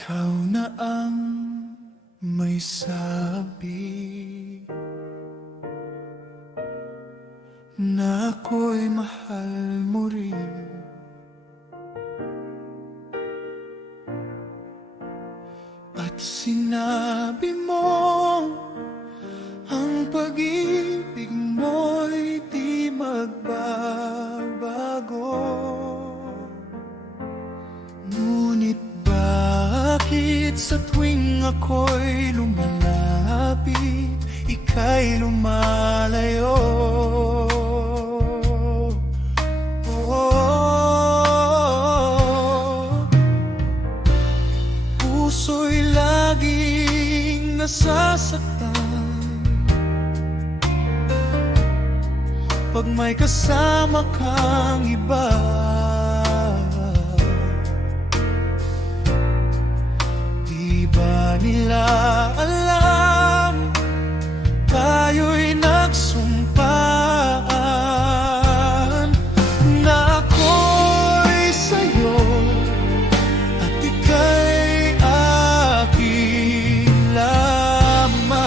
Ikaw na ang may sabi na ako'y mahal mo rin. At sinabi mo ang pag-ibig mo'y di magbabago. Ngunit bakit sa tuwing ako'y lumalapit, ika'y lumalayo? Puso'y laging nasasaktan pag may kasama kang iba. Di ba nila alam, tayo'y nagsumpaan na ako'y sa'yo at ika'y akin lamang.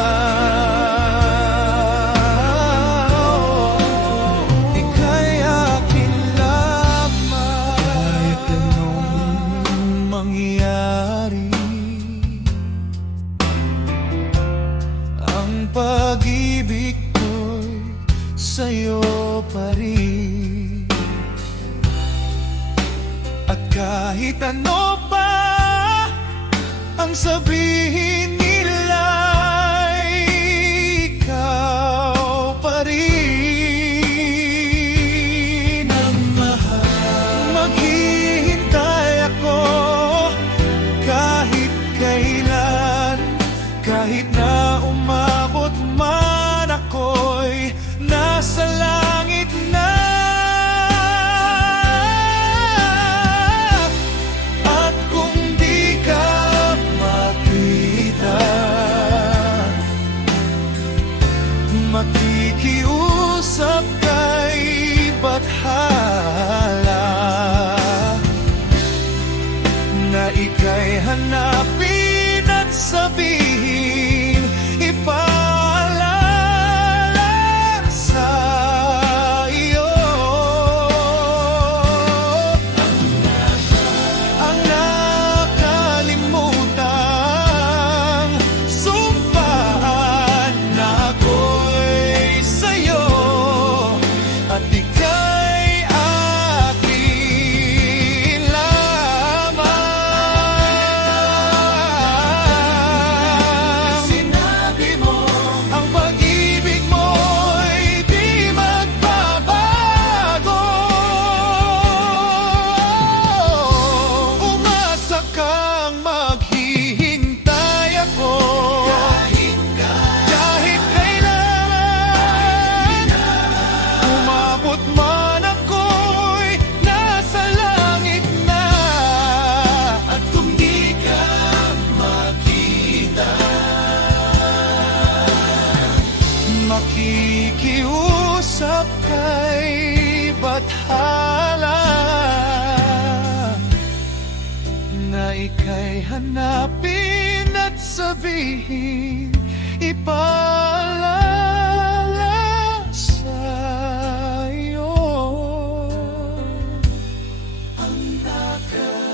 Ika'y akin lamang. Kahit anong mangyari, ang pag-ibig ko'y sa'yo pa rin. At kahit ano pa ang sabihin nila, ikaw pa rin ang mahal. Maghihintay ako kahit kailan, kahit na umabot man ako'y nasa langit na. At kung di ka makita, makikiusap kay bathala na ika'y hanapin at sabihin, ipaalala sa iyo ang nakalimutang sumpaan na ako'y sa'yo at ika'y akin lamang. Sinabi mo ang pag-ibig mo'y di magbabago. Umasa kang maghihintay ako kahit kailan. Umabot man ako'y nasa langit na. At kung di ka makita, makikiusap kay bathala na ika'y hanapin at sabihin, ipaalala sa iyo ang nakalimutang